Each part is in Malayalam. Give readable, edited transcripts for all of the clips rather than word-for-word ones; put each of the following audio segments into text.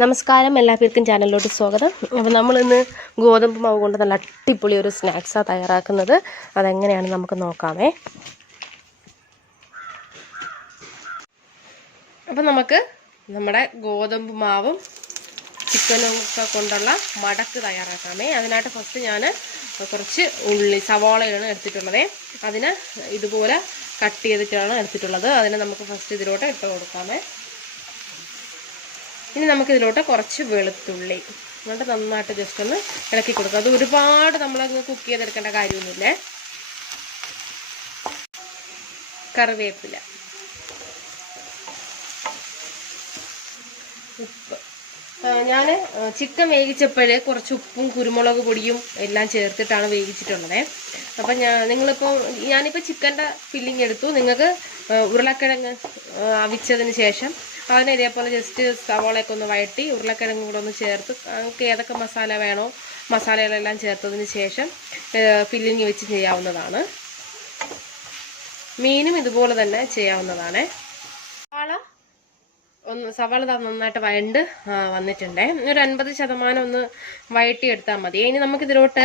നമസ്കാരം, എല്ലാവർക്കും ചാനലിലോട്ട് സ്വാഗതം. അപ്പോൾ നമ്മളിന്ന് ഗോതമ്പ് മാവ് കൊണ്ട് നല്ല അടിപൊളി ഒരു സ്നാക്സാണ് തയ്യാറാക്കുന്നത്. അതെങ്ങനെയാണ് നമുക്ക് നോക്കാമേ. അപ്പം നമുക്ക് നമ്മുടെ ഗോതമ്പ് മാവും ചിക്കനും ഒക്കെ കൊണ്ടുള്ള മടക്ക് തയ്യാറാക്കാമേ. അതിനായിട്ട് ഫസ്റ്റ് ഞാൻ കുറച്ച് സവാളയാണ് എടുത്തിട്ടുള്ളത്. അതിന് ഇതുപോലെ കട്ട് ചെയ്തിട്ടാണ് എടുത്തിട്ടുള്ളത്. അതിനെ നമുക്ക് ഫസ്റ്റ് ഇതിലോട്ട് ഇട്ട് കൊടുക്കാമേ. ഇനി നമുക്കിതിലോട്ട് കുറച്ച് വെളുത്തുള്ളി എന്നിട്ട് നന്നായിട്ട് ജസ്റ്റ് ഒന്ന് ഇളക്കി കൊടുക്കുക. അത് ഒരുപാട് നമ്മളങ്ങ് കുക്ക് ചെയ്തെടുക്കേണ്ട കാര്യമൊന്നുമില്ലേ. കറിവേപ്പില, ഉപ്പ്. ഞാൻ ചിക്കൻ വേവിച്ചപ്പോഴേ കുറച്ച് ഉപ്പും കുരുമുളക് പൊടിയും എല്ലാം ചേർത്തിട്ടാണ് വേവിച്ചിട്ടുള്ളത്. അപ്പം ഞാനിപ്പോൾ ചിക്കൻ്റെ ഫില്ലിങ് എടുത്തു. നിങ്ങൾക്ക് ഉരുളക്കിഴങ്ങ് അവിച്ചതിന് ശേഷം അതിനെ ഇതേപോലെ ജസ്റ്റ് സവാളയൊക്കെ ഒന്ന് വഴറ്റി ഉരുളക്കിഴങ്ങും കൂടെ ഒന്ന് ചേർത്ത് നമുക്ക് ഏതൊക്കെ മസാല വേണോ മസാലകളെല്ലാം ചേർത്തതിന് ശേഷം ഫില്ലിങ് വെച്ച് ചെയ്യാവുന്നതാണ്. മീനും ഇതുപോലെ തന്നെ ചെയ്യാവുന്നതാണ്. സവാള നന്നായിട്ട് വഴണ്ട് വന്നിട്ടുണ്ട്. ഒരു 50% ഒന്ന് വഴറ്റിയെടുത്താൽ മതി. ഇനി നമുക്കിതിലോട്ട്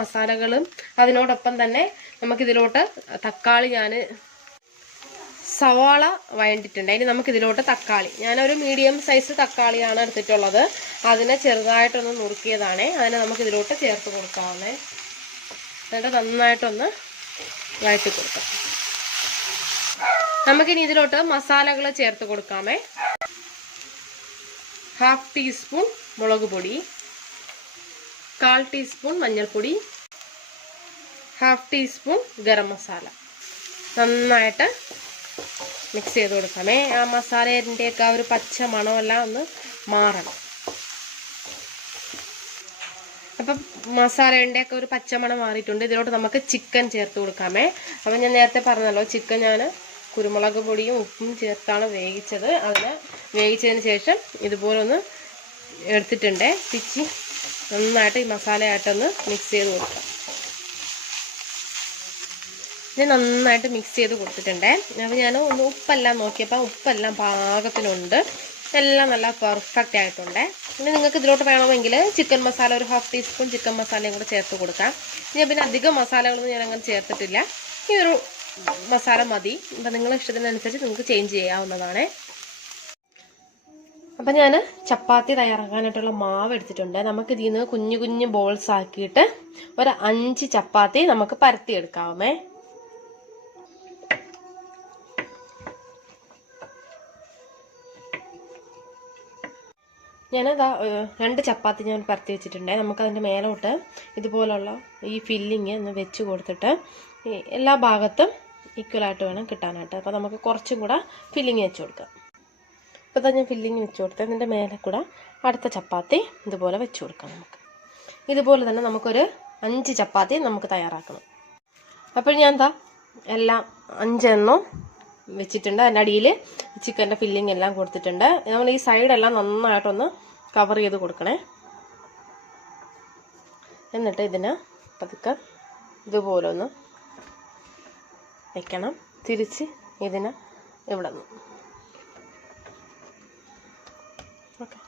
മസാലകളും അതിനോടൊപ്പം തന്നെ നമുക്കിതിലോട്ട് തക്കാളി, സവാള വഴണ്ടിട്ടുണ്ട്. ഇനി നമുക്കിതിലോട്ട് തക്കാളി, ഞാനൊരു മീഡിയം സൈസ് തക്കാളിയാണ് എടുത്തിട്ടുള്ളത്. അതിനെ ചെറുതായിട്ടൊന്ന് നുറുക്കിയതാണ്. അതിനെ നമുക്കിതിലോട്ട് ചേർത്ത് കൊടുക്കാവുന്നേ. എന്നിട്ട് നന്നായിട്ടൊന്ന് വഴറ്റി കൊടുക്കാം. നമുക്കിനി ഇതിലോട്ട് മസാലകൾ ചേർത്ത് കൊടുക്കാമേ. 1/2 ടീസ്പൂൺ മുളക് പൊടി, 1/4 ടീസ്പൂൺ മഞ്ഞൾപ്പൊടി, 1/2 ടീസ്പൂൺ ഗരം മസാല. നന്നായിട്ട് മിക്സ് ചെയ്ത് കൊടുക്കാമേ. ആ മസാലേൻ്റെയൊക്കെ ആ ഒരു പച്ച മണമെല്ലാം ഒന്ന് മാറണം. അപ്പം മസാലേൻ്റെയൊക്കെ ഒരു പച്ചമണം മാറിയിട്ടുണ്ട്. ഇതിലോട്ട് നമുക്ക് ചിക്കൻ ചേർത്ത് കൊടുക്കാമേ. അപ്പം ഞാൻ നേരത്തെ പറഞ്ഞല്ലോ, ചിക്കൻ ഞാൻ കുരുമുളക് പൊടിയും ഉപ്പും ചേർത്താണ് വേവിച്ചത്. അതിന് വേവിച്ചതിന് ശേഷം ഇതുപോലെ ഒന്ന് എടുത്തിട്ടുണ്ട്. പിച്ചി നന്നായിട്ട് ഈ മസാലയായിട്ടൊന്ന് മിക്സ് ചെയ്ത് കൊടുക്കാം. ഇത് നന്നായിട്ട് മിക്സ് ചെയ്ത് കൊടുത്തിട്ടുണ്ട്. അപ്പോൾ ഞാൻ ഒന്ന് ഉപ്പെല്ലാം നോക്കിയപ്പോൾ ഉപ്പെല്ലാം പാകത്തിനുണ്ട്. എല്ലാം നല്ല പെർഫെക്റ്റ് ആയിട്ടുണ്ട്. ഇനി നിങ്ങൾക്ക് ഇതിലോട്ട് വേണമെങ്കിൽ ചിക്കൻ മസാല ഒരു 1/2 ടീസ്പൂൺ ചിക്കൻ മസാലയും കൂടെ ചേർത്ത് കൊടുക്കാം. ഇനി പിന്നെ അധികം മസാലകളൊന്നും ഞാൻ അങ്ങനെ ചേർത്തിട്ടില്ല. ഈ ഒരു മസാല മതി. അപ്പം നിങ്ങളുടെ ഇഷ്ടത്തിനനുസരിച്ച് നിങ്ങൾക്ക് ചേഞ്ച് ചെയ്യാവുന്നതാണ്. അപ്പം ഞാൻ ചപ്പാത്തി തയ്യാറാക്കാനായിട്ടുള്ള മാവ് എടുത്തിട്ടുണ്ട്. നമുക്ക് ഇതിൽ നിന്ന് കുഞ്ഞു കുഞ്ഞു ബോൾസ് ആക്കിയിട്ട് ഒരു 5 ചപ്പാത്തി നമുക്ക് പരത്തിയെടുക്കാമേ. ഞാനതാ 2 ചപ്പാത്തി ഞാൻ പരത്തി വെച്ചിട്ടുണ്ട്. നമുക്കതിൻ്റെ മേലോട്ട് ഇതുപോലുള്ള ഈ ഫില്ലിങ് ഒന്ന് വെച്ച് കൊടുത്തിട്ട് എല്ലാ ഭാഗത്തും ഈക്വലായിട്ട് വേണം കിട്ടാനായിട്ട്. അപ്പോൾ നമുക്ക് കുറച്ചും കൂടെ ഫില്ലിങ് വെച്ച് കൊടുക്കാം. ഇപ്പോൾ തന്നെ ഞാൻ ഫില്ലിങ് വെച്ച് കൊടുത്ത് അതിൻ്റെ മേലെ കൂടെ അടുത്ത ചപ്പാത്തി ഇതുപോലെ വെച്ച് കൊടുക്കാം. ഇതുപോലെ തന്നെ നമുക്കൊരു 5 ചപ്പാത്തി നമുക്ക് തയ്യാറാക്കണം. അപ്പോൾ ഞാൻ എല്ലാം 5 എണ്ണം വെച്ചിട്ടുണ്ട്. അതിൻ്റെ അടിയിൽ ചിക്കൻ്റെ ഫില്ലിങ് എല്ലാം കൊടുത്തിട്ടുണ്ട്. നമ്മൾ ഈ സൈഡെല്ലാം നന്നായിട്ടൊന്ന് കവർ ചെയ്ത് കൊടുക്കണേ. എന്നിട്ട് ഇതിനെ പതുക്കെ ഇതുപോലെ ഒന്ന് വയ്ക്കണം. തിരിച്ച് ഇതിനെ ഇവിടെ നിന്ന് ഓക്കെ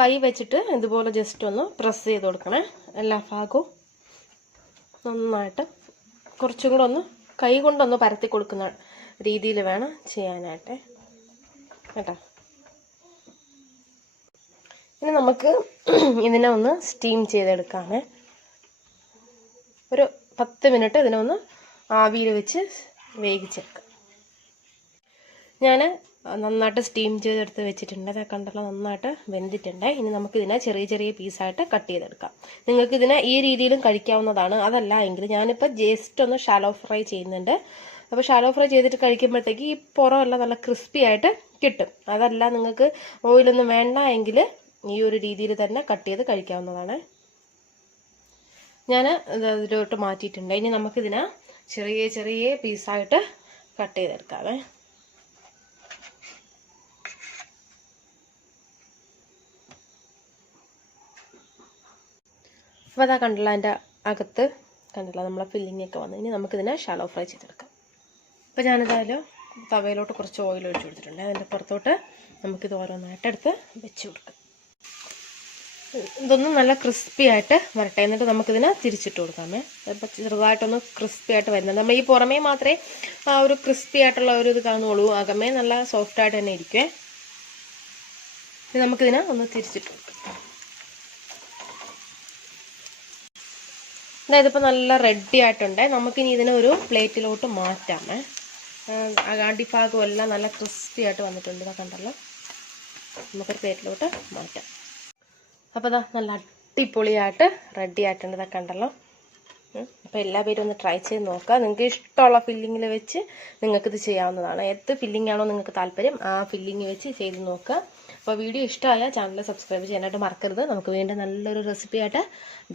കൈ വെച്ചിട്ട് ഇതുപോലെ ജസ്റ്റ് ഒന്ന് പ്രസ് ചെയ്ത് കൊടുക്കണേ. എല്ലാ ഭാഗവും നന്നായിട്ട് കുറച്ചും കൂടെ ഒന്ന് കൈ കൊണ്ടൊന്ന് പരത്തി കൊടുക്കുന്ന രീതിയിൽ വേണം ചെയ്യാനായിട്ട് കേട്ടോ. ഇനി നമുക്ക് ഇതിനെ ഒന്ന് സ്റ്റീം ചെയ്തെടുക്കാമേ. ഒരു 10 മിനിറ്റ് ഇതിനെ ഒന്ന് ആവിയിൽ വെച്ച് വേവിച്ചെടുക്കാം. ഞാൻ നന്നായിട്ട് സ്റ്റീം ചെയ്തെടുത്ത് വെച്ചിട്ടുണ്ട്. അത് കണ്ടല്ലോ, നന്നായിട്ട് വെന്തിട്ടുണ്ട്. ഇനി നമുക്കിതിനെ ചെറിയ ചെറിയ പീസായിട്ട് കട്ട് ചെയ്തെടുക്കാം. നിങ്ങൾക്കിതിനെ ഈ രീതിയിലും കഴിക്കാവുന്നതാണ്. അതല്ല എങ്കിൽ ഞാനിപ്പോൾ ജസ്റ്റ് ഒന്ന് ഷാലോ ഫ്രൈ ചെയ്യുന്നുണ്ട്. അപ്പോൾ ഷാലോ ഫ്രൈ ചെയ്തിട്ട് കഴിക്കുമ്പോഴത്തേക്ക് ഈ പുറമെല്ലാം നല്ല ക്രിസ്പി ആയിട്ട് കിട്ടും. അതല്ല നിങ്ങൾക്ക് ഓയിലൊന്നും വേണ്ട എങ്കിൽ ഈ ഒരു രീതിയിൽ തന്നെ കട്ട് ചെയ്ത് കഴിക്കാവുന്നതാണ്. ഞാൻ ഇതിലോട്ട് മാറ്റിയിട്ടുണ്ട്. ഇനി നമുക്കിതിനെ ചെറിയ ചെറിയ പീസായിട്ട് കട്ട് ചെയ്തെടുക്കാമേ. അപ്പോൾ അതാ കണ്ടല്ലോ, അതിൻ്റെ അകത്ത് കണ്ടല്ലോ നമ്മളെ ഫില്ലിങ്ങൊക്കെ വന്നു. ഇനി നമുക്കിതിനെ ഷാലോ ഫ്രൈ ചെയ്തെടുക്കാം. അപ്പോൾ ഞാനിതായാലും തവയിലോട്ട് കുറച്ച് ഓയിൽ ഒഴിച്ച് കൊടുത്തിട്ടുണ്ട്. അതിൻ്റെ പുറത്തോട്ട് നമുക്കിത് ഓരോന്നായിട്ട് എടുത്ത് വെച്ച് കൊടുക്കാം. ഇതൊന്നും നല്ല ക്രിസ്പി ആയിട്ട് വരട്ടെ. എന്നിട്ട് നമുക്കിതിനെ തിരിച്ചിട്ട് കൊടുക്കാമേ. അപ്പോൾ ചെറുതായിട്ടൊന്ന് ക്രിസ്പി ആയിട്ട് വരുന്നത്. നമ്മൾ ഈ പുറമേ മാത്രമേ ആ ഒരു ക്രിസ്പി ആയിട്ടുള്ള ഒരു ഇത് കാണുകയുള്ളൂ. അകമേ നല്ല സോഫ്റ്റായിട്ട് തന്നെ ഇരിക്കുവേ. നമുക്കിതിനെ ഒന്ന് തിരിച്ചിട്ട് കൊടുക്കാം. അതായത് ഇപ്പോൾ നല്ല റെഡി ആയിട്ടുണ്ട്. നമുക്കിനി ഇതിനെ ഒരു പ്ലേറ്റിലോട്ട് മാറ്റാമേ. അടിഭാഗം എല്ലാം നല്ല ക്രിസ്പി ആയിട്ട് വന്നിട്ടുണ്ട്. ഇതാ കണ്ടല്ലോ. നമുക്കൊരു പ്ലേറ്റിലോട്ട് മാറ്റാം. അപ്പോൾ ഇതാ നല്ല അടിപൊളിയായിട്ട് റെഡി ആയിട്ടുണ്ട്. ഇതൊക്കെ കണ്ടല്ലോ. അപ്പോൾ എല്ലാ പേരും ഒന്ന് ട്രൈ ചെയ്ത് നോക്കുക. നിങ്ങൾക്ക് ഇഷ്ടമുള്ള ഫില്ലിങ്ങിൽ വെച്ച് നിങ്ങൾക്കിത് ചെയ്യാവുന്നതാണ്. ഏത് ഫില്ലിംഗ് ആണോ നിങ്ങൾക്ക് താല്പര്യം ആ ഫില്ലിങ് വെച്ച് ചെയ്ത് നോക്കുക. അപ്പോൾ വീഡിയോ ഇഷ്ടമായാൽ ചാനൽ സബ്സ്ക്രൈബ് ചെയ്യാനായിട്ട് മറക്കരുത്. നമുക്ക് വീണ്ടും നല്ലൊരു റെസിപ്പി ആയിട്ട്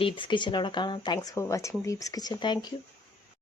ദീപ്സ് കിച്ചനോടെ കാണാം. Thanks for watching Deep's kitchen. Thank you.